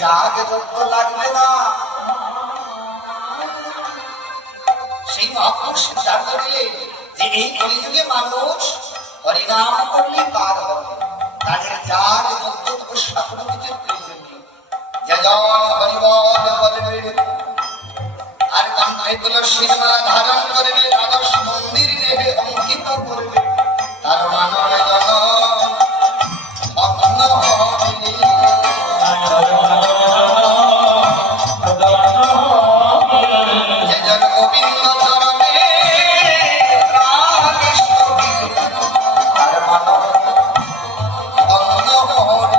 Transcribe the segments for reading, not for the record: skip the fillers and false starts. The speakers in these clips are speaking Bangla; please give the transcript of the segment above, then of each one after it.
যাগ যজ্ঞ লাগবে না। সেই মহাপুরুষ সিদ্ধান্ত দিলেন যে এই কলিযুগে মানুষ হরিনাম করলে পার হবে, তাদের যাগ যজ্ঞ তপস্যা কোনো কিছুর প্রয়োজন নেই। যজন হরিবল বলবে আর কণ্ঠে তুলসীর মালা ধারণ করবে, দ্বাদশ মন্দির দেহে অঙ্কিত করবে, তার মানব জন ভগ্ন হবে। যজন গোবিন্দ চরণে তার মানব ভগ্ন হবে।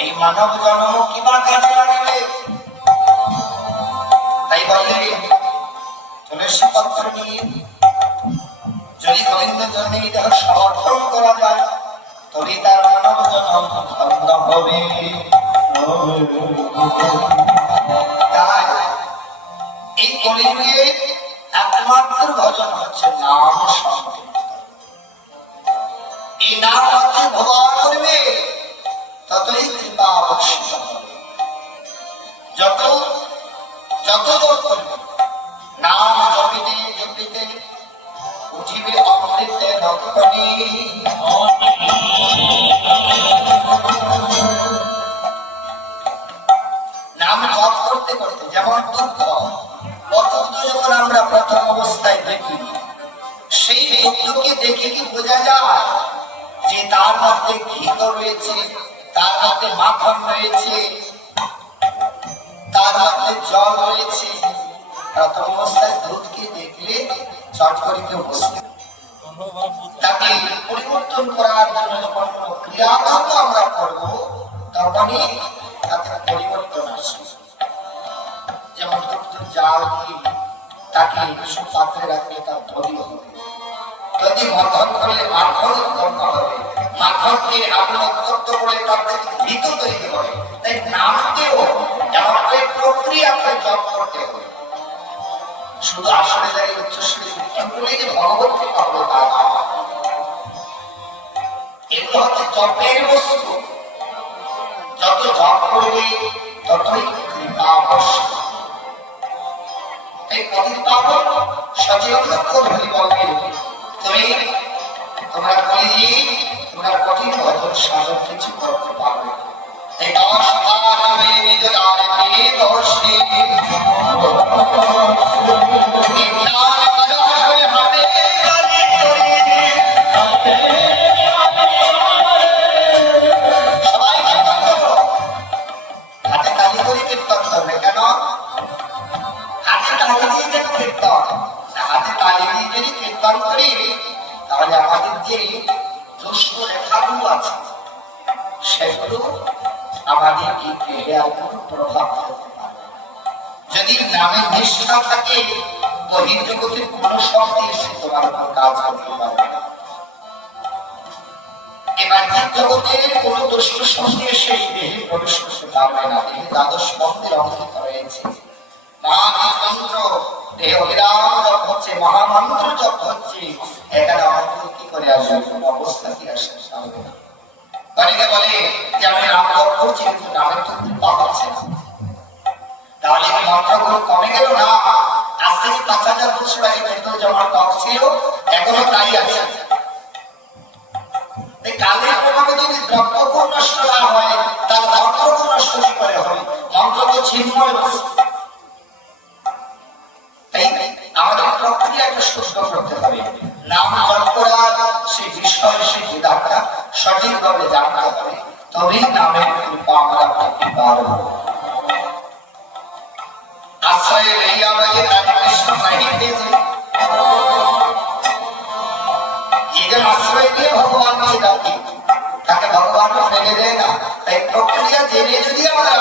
এই মানব জন্ম কিবা কাজে লাগবে? তাই বলে তুলসী পত্র নিয়ে যদি গোবিন্দ জন্মে দেহ সমর্পণ করা যায় তবে তার মানব জন্ম ধন্য হবে। তাই এই কলিযুগে একমাত্র ভজন হচ্ছে নাম সংকীর্তন। এই নাম হচ্ছে ভগবান করবে ততই কৃপা অবশ্যই হবে। যত যত করবে নাম জপিতে জপিতে উঠিবে অমৃতে নক্ষণি। নাম জপ করতে করতে যেমন দুধ যখন আমরা প্রথম অবস্থায় দেখি, সেই দুধকে দেখে কি বোঝা যায় যে তার মধ্যে ঘি রয়েছে, তার মধ্যে মাখন রয়েছে, তার মধ্যে জল রয়েছে? প্রথম অবস্থায় দুধকে দেখলে চট করে কেউ বসতে, তাকে পরিবর্তন করার জন্য যখন কোনো ক্রিয়াকর্ম আমরা করবো তখনই তাতে পরিবর্তন আসে। যেমন দুধ জাল দিয়ে তাকে সুপাত্রে রাখলে তার ধরি হবে, যদি মন্থন করলে মাখন উৎপন্ন হবে, মাখনকে আপনি উত্তপ্ত করে তার থেকে ভীত তৈরি হবে। তাই নামকেও এমন করে প্রক্রিয়া করে জপ করতে হবে। শুধু আসলে যাই উচ্চস্বরে উত্তম করলে যে ভগবতকে পাবো তা না। এগুলো হচ্ছে জপের বস্তু। যত জপ করবে ততই কৃপা অবশ্যই। এই পতিতপাবন সচেতন হরি বলবে তুমি তোমরা কলিযুগে তোমরা কঠিন ভজন সাধন কিছু করতে পারবে। এই 10 বার তুমি নিজ দ্বারে দিয়ে 10 হাতে সবাই কীর্তন করো। হাতে তালি করে কীর্তন করবে কেন? হাতে তালি দিয়ে যেন কীর্তন, হাতে তালি দিয়ে যদি কীর্তন করি তাহলে আমাদের যে দুষ্ট রেখাগুলো আছে সেগুলো আমাদের এই দেহে আর কোনো প্রভাব ফেলতে পারবে না। যদি নামে নিষ্ঠা থাকে বহির্জগতের কোনো শক্তি এসে তোমার উপর কাজ করতে পারবে না। এবার জগতের কোনো দুষ্ট শক্তি এসে দেহে প্রবেশ করতে পারবে না। দেহে দ্বাদশ মন্দির অঙ্কিত রয়েছে, মন্ত্র দেহ বিরাম জপ হচ্ছে, মহামন্ত্র জপ হচ্ছে। এখানে অন্তর কি করে আসবে? কোন অবস্থা কি আসে? অনেকে বলে যে আমি নাম জপ করছি কিন্তু নামের তো কৃপা পাচ্ছে না, তাহলে কি মন্ত্রগুলো কমে গেল? না, আস্তে আস্তে 5000 বছর আগে কিন্তু যেমন টক ছিল এখনো তাই আছে। কালের প্রভাবে যদি দ্রব্যগুণ নষ্ট না হয় তার মন্ত্রগুণ নষ্ট কি করে হবে? মন্ত্র তো চিন্ময় বস্তু। আমাদের প্রক্রিয়া একটা সঠিকভাবে জানতে হবে, তবেই নামের কৃপা আমরা পেতে পারব। আশ্রয় লইয়া বলে রাধাকৃষ্ণ বাহিতে যে আশ্রয় দিয়ে ভগবানকে ডাকি, তাকে ভগবান ফেলে দেয় না। তাই প্রক্রিয়া জেনে যদি আমরা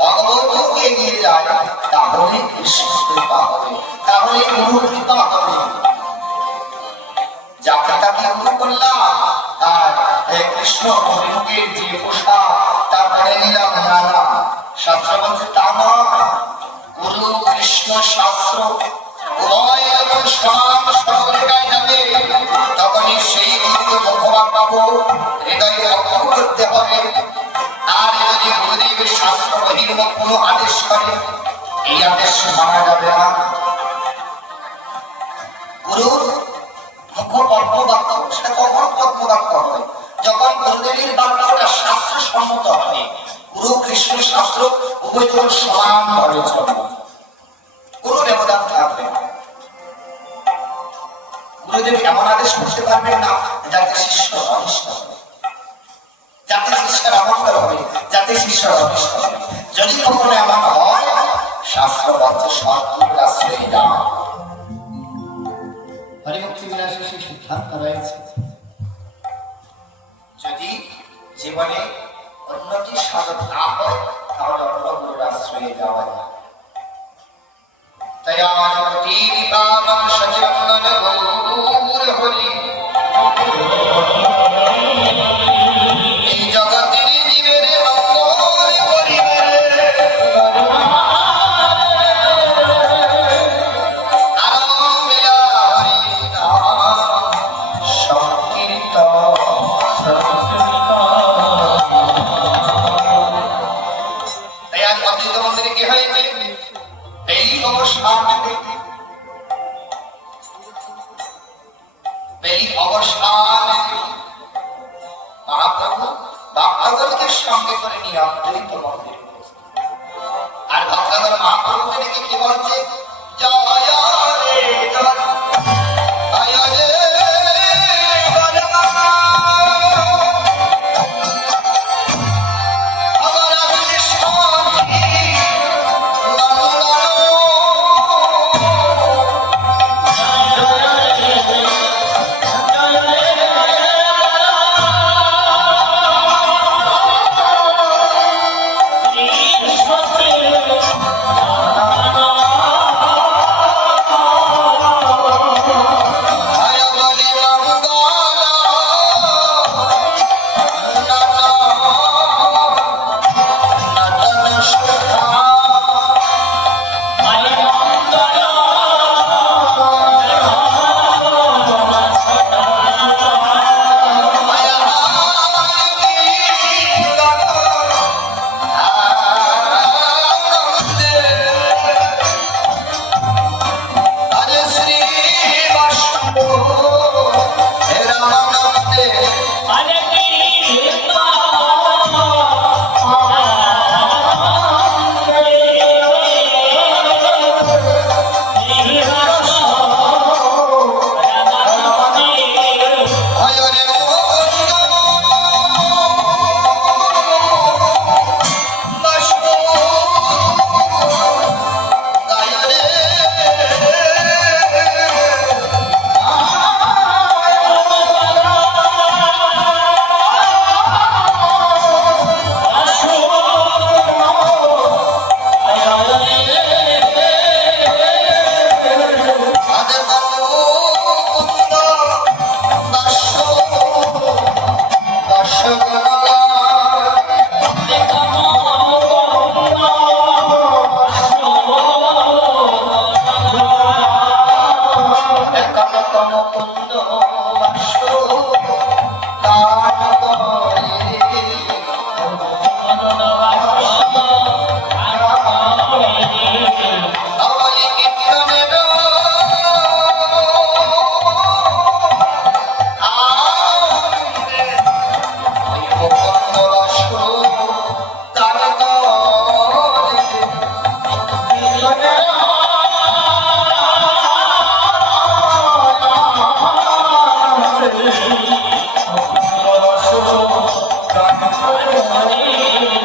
ভগবতকে এগিয়ে যাই, তাহলে কৃষ্ণ কৃপা হবে, তাহলে গুরু কৃপা হবে। যাকে তাকে গুরু করলাম আর কৃষ্ণ হরিমুখের যে পোশাক তা পরে নিলাম না, শাস্ত্র বলছে তা নয়। গুরু কৃষ্ণ শাস্ত্র উভয় যখন সমান সর্বজায়গায় যাবে, তখনই সেই গুরুকে ভগবান পাবো, হৃদয়ে লক্ষ্য করতে হবে। আর যদি গুরুদেবের শাস্ত্র বহির্মুখ কোনো আদেশ করে, এই আদেশ মানা যাবে না। গুরুর মুখ পদ্মবাক্য, সেটা কখন পদ্মবাক্য হয়? যখন গুরুদেবের বাক্যটা শাস্ত্রসম্মত হবে। গুরু কৃষ্ণ শাস্ত্র উভয় যখন সমানভাবে চলবে, কোনো ব্যবধান থাকবে না। গুরুদেব এমন আদেশ করতে পারবেন না যাতে শিষ্য অনিষ্ট হবে, যাতে শিষ্যের অমঙ্গল হবে, যাতে শিষ্যের অনিষ্ট হবে। যদি কখনো এমন হয়, শাস্ত্র বলছে সদ্গুরুর আশ্রয় দাও। হরিভক্তি বিলাসে সেই সিদ্ধান্ত রয়েছে, যদি জীবনে উন্নতি সাধন না হয়, তাহলে অন্য গুরুর আশ্রয়ে যাওয়া যায়। তাই আমার এই জগতের জীবের মঙ্গল করিবে, মন্দিরে কি হয়েছে? বেলি অবসান, বেলি অবসান মহাপ্রভু ভক্তগণকে সঙ্গে করে নিয়ে অদ্বৈত মন্দিরে উপস্থিত। আর ভক্তগণ মহাপ্রভুকে দেখে কি বলছে? জয় রে জয়, জয় রে মনে